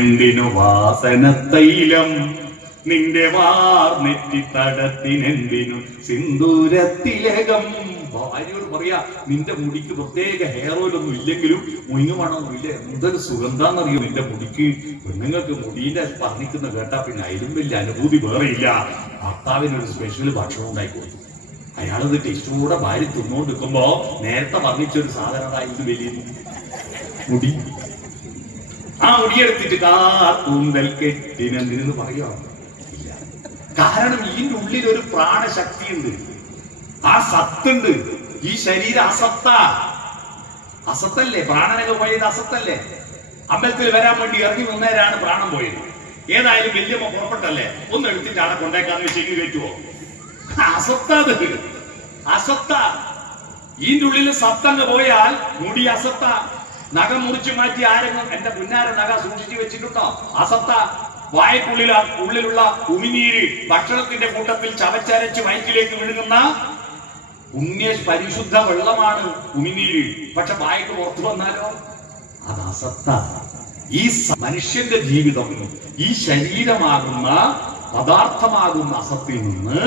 എന്തിനു വാസന തൈലം നിന്റെ വാർന്നെറ്റി തടത്തിനെന്തിനു സിന്ദൂരത്തിലകം. ഭാര്യയോട് പറയാ, നിന്റെ മുടിക്ക് പ്രത്യേക ഹെയർ ഓയിൽ ഒന്നും ഇല്ലെങ്കിലും മുങ്ങുമണമൊന്നുമില്ല, എന്തൊരു സുഗന്ധാന്നറിയോ നിന്റെ മുടിക്ക്. പെണ്ണുങ്ങൾക്ക് മുടീന്റെ പറഞ്ഞിക്കുന്ന കേട്ടാ പിന്നെ അതിലും വലിയ അനുഭൂതി വേറെയില്ല. ഭർത്താവിനൊരു സ്പെഷ്യൽ ഭക്ഷണം ഉണ്ടായിക്കോളും. അയാളത് ടേസ്റ്റോടെ ഭാര്യ തിന്നുകൊണ്ടിരിക്കുമ്പോ നേരത്തെ വർണ്ണിച്ചൊരു സാധനമായി ഇത് വലിയ മുടി. ആ മുടിയെടുത്തിട്ട് കൂന്തൽ കെട്ടിനെന്തിനെന്ന് പറയാ ഇല്ല. കാരണം ഇതിന്റെ ഉള്ളിൽ ഒരു പ്രാണശക്തി ഉണ്ട്, ആ സത്തുണ്ട്. ഈ ശരീരം അസത്തല്ലേ? പ്രാണനൊക്കെ പോയത് അസത്തല്ലേ? അമ്പലത്തിൽ വരാൻ വേണ്ടി ഇറങ്ങി നിന്നേരാണ് പ്രാണൻ പോയത്. ഏതായാലും വല്യമ്മ പുറപ്പെട്ടല്ലേ, ഒന്ന് എടുത്തിട്ടാണ് കൊണ്ടേക്കാന്ന് ശരി കയറ്റുവോ? അസത്ത. ഇതിന്റെ ഉള്ളിൽ സത്തങ്ങ് പോയാൽ മുടി അസത്ത. നഖം മുറിച്ചു മാറ്റി ആരെങ്കിലും എന്റെ പുന്നാര നഖ സൂക്ഷിച്ചു വെച്ചിട്ടുണ്ടോ? അസത്ത. ഉള്ളിലുള്ള ഉമിനീര് ഭക്ഷണത്തിന്റെ കൂട്ടത്തിൽ ചവച്ചരച്ച് വയറ്റിലേക്ക് വിഴുങ്ങുന്ന പരിശുദ്ധ വെള്ളമാണ് ഉമിനീര്. പക്ഷെ വായക്ക് പുറത്തു വന്നാലോ അത് അസത്ത. ഈ മനുഷ്യന്റെ ജീവിതം ഈ ശരീരമാകുന്ന പദാർത്ഥമാകുന്ന അസത്തിൽ നിന്ന്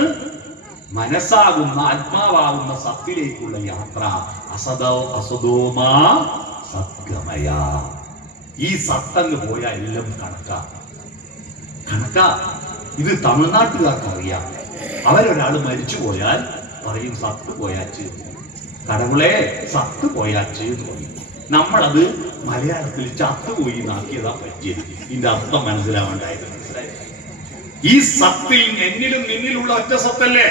മനസ്സാകുന്ന ആത്മാവാകുന്ന സത്തിലേക്കുള്ള യാത്ര. അസതോമാ സദ്ഗമയ. ഈ സത്തങ്ങ് പോയാൽ എല്ലാം കണക്കാ. ഇത് തമിഴ്നാട്ടുകാർക്ക് അറിയാം. അവരൊരാൾ മരിച്ചു പോയാൽ പറയും സത്ത് പോയാച്ച്, കടവുളെ സത്ത് പോയാച്ച് എന്ന് പറയും. നമ്മളത് മലയാളത്തിൽ ചത്തുപോയി നാക്കിയതാ പറ്റിയത്. ഇതിന്റെ അർത്ഥം മനസ്സിലാവേണ്ടായത്. ഈ സത്തിൽ എന്നിലും നിന്നിലുള്ള ഒറ്റ സത്തല്ലേ?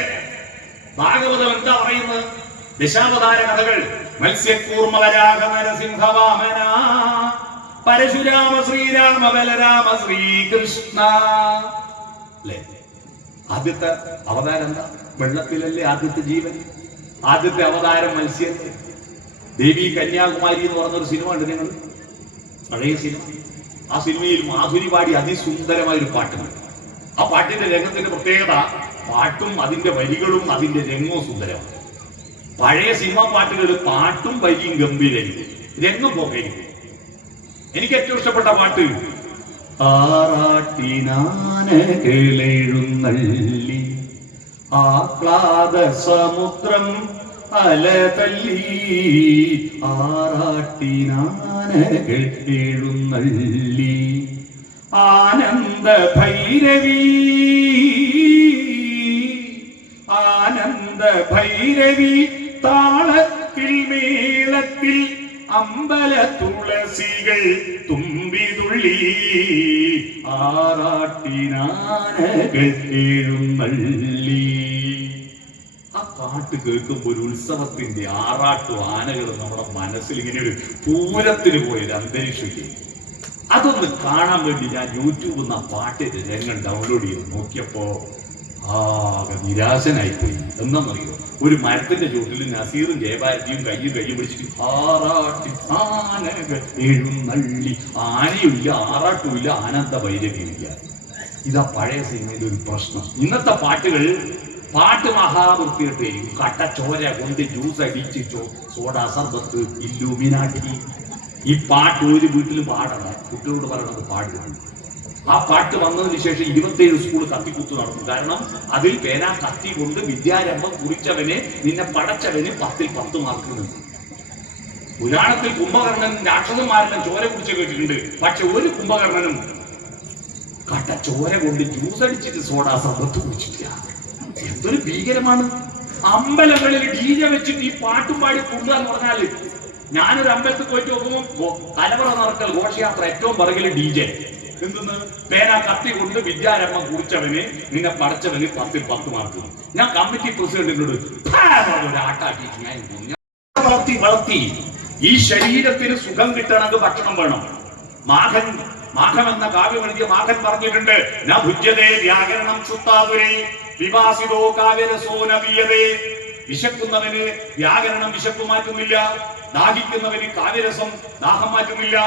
ഭാഗവതം എന്താ പറയുന്നത്? ദശാവതാര കഥകൾ. മത്സ്യക്കൂർമവരാഘ നരസിംഹവാമന പരശുരാമ ശ്രീരാമ ബലരാമ ശ്രീകൃഷ്ണ. അല്ലേ? ആദ്യത്തെ അവതാരം എന്താ? വെള്ളത്തിലല്ലേ ആദ്യത്തെ ജീവൻ. ആദ്യത്തെ അവതാരം മത്സ്യത്തെ. ദേവി കന്യാകുമാരി എന്ന് പറഞ്ഞൊരു സിനിമ ഉണ്ട് നിങ്ങൾ, പഴയ സിനിമ. ആ സിനിമയിൽ മാധുരി പാടി അതിസുന്ദരമായ ഒരു പാട്ടുണ്ട്. ആ പാട്ടിന്റെ രംഗത്തിന്റെ പ്രത്യേകത, പാട്ടും അതിന്റെ വരികളും അതിന്റെ രംഗവും സുന്ദരമാണ്. പഴയ സിനിമാ പാട്ടുകൾ പാട്ടും വരിയും ഗംഭീരായിരിക്കും, രംഗം പോകായിരിക്കും. എനിക്ക് ഏറ്റവും ഇഷ്ടപ്പെട്ട പാട്ട് ആറാട്ടിനാനകളെഴുന്നള്ളി ആഹ്ലാദ സമുദ്രം അലതല്ലി. ആറാട്ടിനാനകൾ എഴുന്നള്ളി ആനന്ദ ഭൈരവി താളത്തിൽ മേളത്തിൽ അമ്പല തുളസികൾ തുമ്പിതുള്ളി. ആറാട്ടിനാനകൾ എഴുന്നള്ളി. ആ പാട്ട് കേൾക്കുമ്പോൾ ഒരു ഉത്സവത്തിന്റെ ആറാട്ടു ആനകൾ നമ്മുടെ മനസ്സിൽ ഇങ്ങനെ ഒരു പൂരത്തിന് പോയൊരു അന്തരീക്ഷമില്ലേ? അതൊന്ന് കാണാൻ വേണ്ടി ഞാൻ യൂട്യൂബിൽ നിന്ന് ആ പാട്ടിന്റെ രംഗം ഡൗൺലോഡ് ചെയ്ത് നോക്കിയപ്പോ ആകെ നിരാശനായിപ്പോയി. എന്താണെന്നറിയോ? ഒരു മരത്തിന്റെ ചുവട്ടിൽ നസീറും ജയഭാരതിയും കയ്യും പിടിച്ചിട്ട് ആറാട്ടി ആനകൾ എഴുന്നള്ളി. ആനയുമില്ല, ആറാട്ടുമില്ല, ആനന്ദ ഭൈരവിയുമില്ല. ഇതാ പഴയ സിനിമയിലെ ഒരു പ്രശ്നം. ഇന്നത്തെ പാട്ട് മഹാവൃത്തിയിട്ട് കട്ടച്ചോര കൊണ്ട് ജ്യൂസ് അടിച്ച് സോഡാ സർബത്ത് ഇല്ലുമിനാട്ടി. ഈ പാട്ട് ഒരു വീട്ടിലും പാടണം, കുട്ടികളോട് പറയണത് പാടുകയാണ്. ആ പാട്ട് വന്നതിന് ശേഷം 27 സ്കൂൾ കത്തിക്കുത്തു നടന്നു. കാരണം അതിൽ പേന കത്തി കൊണ്ട് വിദ്യാരംഭം കുറിച്ചവനെ, നിന്നെ പടച്ചവന് 10ൽ 10 മാർക്ക് നൽകി. പുരാണത്തിൽ കുംഭകർണൻ രാക്ഷസന്മാരെല്ലാം ചോര കുടിച്ച് കേട്ടിട്ടുണ്ട്. പക്ഷെ ഒരു കുംഭകർണനും കട്ടച്ചോര കൊണ്ട് ജ്യൂസ് അടിച്ചിട്ട് സോഡാ സർബത്ത് കുടിച്ചിട്ടില്ല. എന്തൊരു ഭീകരമാണ്! അമ്പലങ്ങളിൽ DJ വെച്ചിട്ട് ഈ പാട്ടും പാടി കൂടുക എന്ന് പറഞ്ഞാല്, ഞാനൊരു അമ്പലത്തിൽ പോയിട്ട് നോക്കുമ്പോൾ തലമുറ നടക്കൽ ഘോഷയാത്ര ഏറ്റവും പറകില് DJ. എന്തെന്ന്? പേന കത്തി കൊണ്ട് വിദ്യാരംഭം കുറിച്ചവന്, നിന്നെ പഠിച്ചവന് 10ൽ 10 മാർക്ക്. ഞാൻ കമ്മിറ്റി പ്രസിഡന്റിനോട് ആട്ടാക്കി വളർത്തി. ഈ ശരീരത്തിന് സുഖം കിട്ടണമെങ്കിൽ ഭക്ഷണം വേണം. മാഘം എന്ന കാവ്യം എഴുതിയ മാഘൻ പറഞ്ഞിട്ടുണ്ട്, ന ഭുജ്യതേ വ്യാകരണം സുത്താതുരേ വിവാസിതോ കാവ്യരസോ നബിയതേ. വിശക്കുന്നവന് വ്യാകരണം വിശപ്പ് മാറ്റുന്നില്ല, ദാഹിക്കുന്നവന് കാവ്യരസം ദാഹം മാറ്റുന്നില്ല.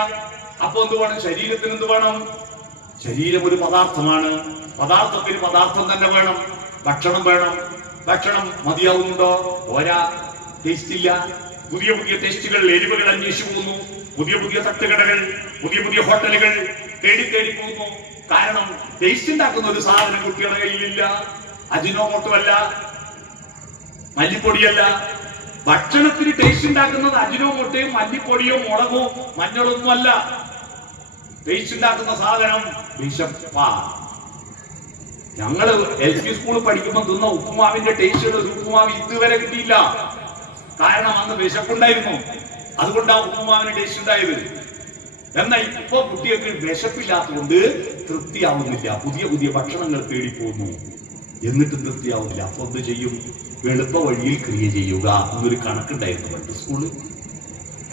അപ്പൊ എന്ത് വേണം? ശരീരത്തിന് എന്ത് വേണം? ശരീരം ഒരു പദാർത്ഥമാണ്. പദാർത്ഥത്തിന് പദാർത്ഥം തന്നെ വേണം. ഭക്ഷണം വേണം. ഭക്ഷണം മതിയാവുന്നുണ്ടോ? പോരാ, ടേസ്റ്റ് ഇല്ല. പുതിയ പുതിയ ടേസ്റ്റുകൾ, എരിവുകൾ അന്വേഷിച്ചു പോകുന്നു. പുതിയ പുതിയ തട്ടുകടകൾ, പുതിയ പുതിയ ഹോട്ടലുകൾ, കേടി പോകുന്നു. കാരണം ടേസ്റ്റ് ഉണ്ടാക്കുന്ന ഒരു സാധനം കുട്ടികളുടെ കയ്യിലില്ല. അജിനോമോട്ടോ അല്ല, മല്ലിപ്പൊടിയല്ല. ഭക്ഷണത്തിന് ടേസ്റ്റ് ഉണ്ടാക്കുന്നത് അജിനോമോട്ടയും മല്ലിപ്പൊടിയോ മുളകോ മഞ്ഞളൊന്നും അല്ല. ടേസ്റ്റ് ഉണ്ടാക്കുന്ന സാധനം വിശപ്പാ. ഞങ്ങള് LP സ്കൂളിൽ പഠിക്കുമ്പോൾ തിന്ന ഉപ്പുമാവിന്റെ ടേസ്റ്റ് ഒരു ഉപ്പുമാവ് ഇതുവരെ കിട്ടിയില്ല. കാരണം അന്ന് വിശപ്പുണ്ടായിരുന്നു, അതുകൊണ്ടാണ് ഉപ്പുമാവിന് ടേസ്റ്റ് ഉണ്ടായത്. എന്നാൽ ഇപ്പൊ കുട്ടികൾക്ക് വിശപ്പില്ലാത്തതുകൊണ്ട് തൃപ്തിയാവുന്നില്ല. പുതിയ പുതിയ ഭക്ഷണങ്ങൾ തേടിപ്പോകുന്നു, എന്നിട്ടും തൃപ്തിയാവുന്നില്ല. അപ്പൊ എന്ത് ചെയ്യും? എളുപ്പ വഴിയിൽ ക്രിയ ചെയ്യുക എന്നൊരു കണക്കുണ്ടായിരുന്നു പണ്ട് സ്കൂളിൽ.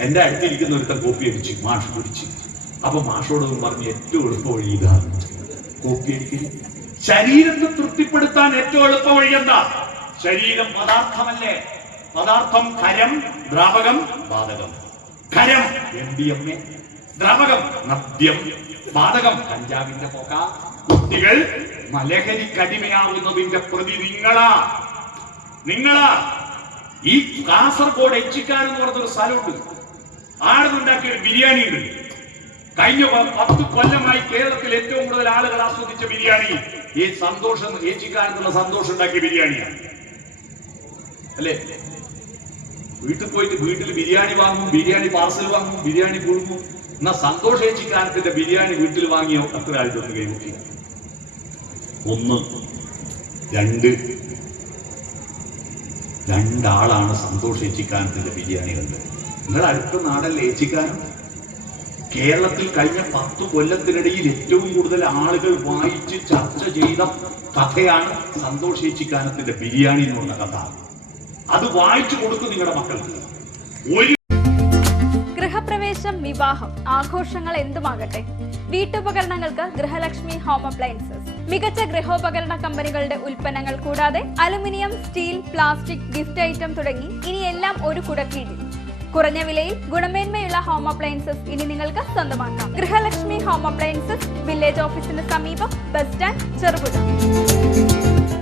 എന്റെ അടുത്തിരിക്കുന്ന ഒരുത്തൻ കോപ്പി അടിച്ച് മാഷ് പിടിച്ച്. അപ്പൊ മാഷോടൊന്നും പറഞ്ഞ് ഏറ്റവും എളുപ്പ വഴി ഇതാണ് കോപ്പി അടിക്കൽ. ശരീരത്തെ തൃപ്തിപ്പെടുത്താൻ ഏറ്റവും എളുപ്പ വഴി എന്താ? ശരീരം പദാർത്ഥമല്ലേ? പദാർത്ഥം ഖരം, ദ്രാവകം, വാതകം. ഖരം MDMA, ദ്രാവകം മദ്യം, വാതകം കഞ്ചാവിന്റെ പുക. കുട്ടികൾ മലഹരിക്കടിമയാവുന്നതിന്റെ പ്രതി നിങ്ങളാ. ഈ കാസർഗോഡ് എച്ചിക്കാരൻ എന്ന് പറഞ്ഞൊരു സ്ഥലമുണ്ട്, ആടുന്നുണ്ടാക്കിയ ഒരു ബിരിയാണി ഉണ്ട്. കഴിഞ്ഞ 10 കൊല്ലമായി കേരളത്തിൽ ഏറ്റവും കൂടുതൽ ആളുകൾ ആസ്വദിച്ച ബിരിയാണി ഈ സന്തോഷം, ഏച്ചിക്കാരനുള്ള സന്തോഷം ഉണ്ടാക്കിയ ബിരിയാണിയാണ് അല്ലേ? വീട്ടിൽ പോയിട്ട് വീട്ടിൽ ബിരിയാണി വാങ്ങും, ബിരിയാണി പാർസൽ വാങ്ങും, ബിരിയാണി പുഴുങ്ങും. എന്നാ സന്തോഷ ഏച്ചിക്കാരത്തിന്റെ ബിരിയാണി വീട്ടിൽ വാങ്ങിയോ? എത്ര ആയിട്ടൊന്ന് കൈമുട്ടി? 1 2 ആളാണ് സന്തോഷ ഏച്ചിക്കാരത്തിന്റെ ബിരിയാണി കണ്ടത്. നിങ്ങൾ അടുത്ത നാടല്ലേ ഏച്ചിക്കാരൻ? കേരളത്തിൽ കഴിഞ്ഞ 10 കൊല്ലത്തിനിടയിൽ ഏറ്റവും കൂടുതൽ ആളുകൾ വായിച്ച് ചർച്ച ചെയ്ത കഥയാണ് സന്തോഷ് ഏച്ചിക്കാനത്തിന്റെ ബിരിയാണി എന്ന് പറഞ്ഞ കഥ. അത് വായിച്ചു കൊടുക്കും നിങ്ങളുടെ മക്കൾക്ക്. ഗൃഹപ്രവേശം, വിവാഹം, ആഘോഷങ്ങൾ എന്തുമാകട്ടെ, വീട്ടുപകരണങ്ങൾക്ക് ഗൃഹലക്ഷ്മി ഹോം അപ്ലയൻസസ്. മികച്ച ഗൃഹോപകരണ കമ്പനികളുടെ ഉൽപ്പന്നങ്ങൾ കൂടാതെ aluminium, steel, plastic, gift item തുടങ്ങി ഇനി എല്ലാം ഒരു കുടക്കീഴിൽ. കുറഞ്ഞ വിലയിൽ ഗുണമേന്മയുള്ള ഹോം അപ്ലയൻസസ് ഇനി നിങ്ങൾക്ക് സ്വന്തമാക്കാം. ഗൃഹലക്ഷ്മി ഹോം അപ്ലയൻസസ്, വില്ലേജ് ഓഫീസിന് സമീപം, ബസ് സ്റ്റാൻഡ്, ചെറുപുഴ.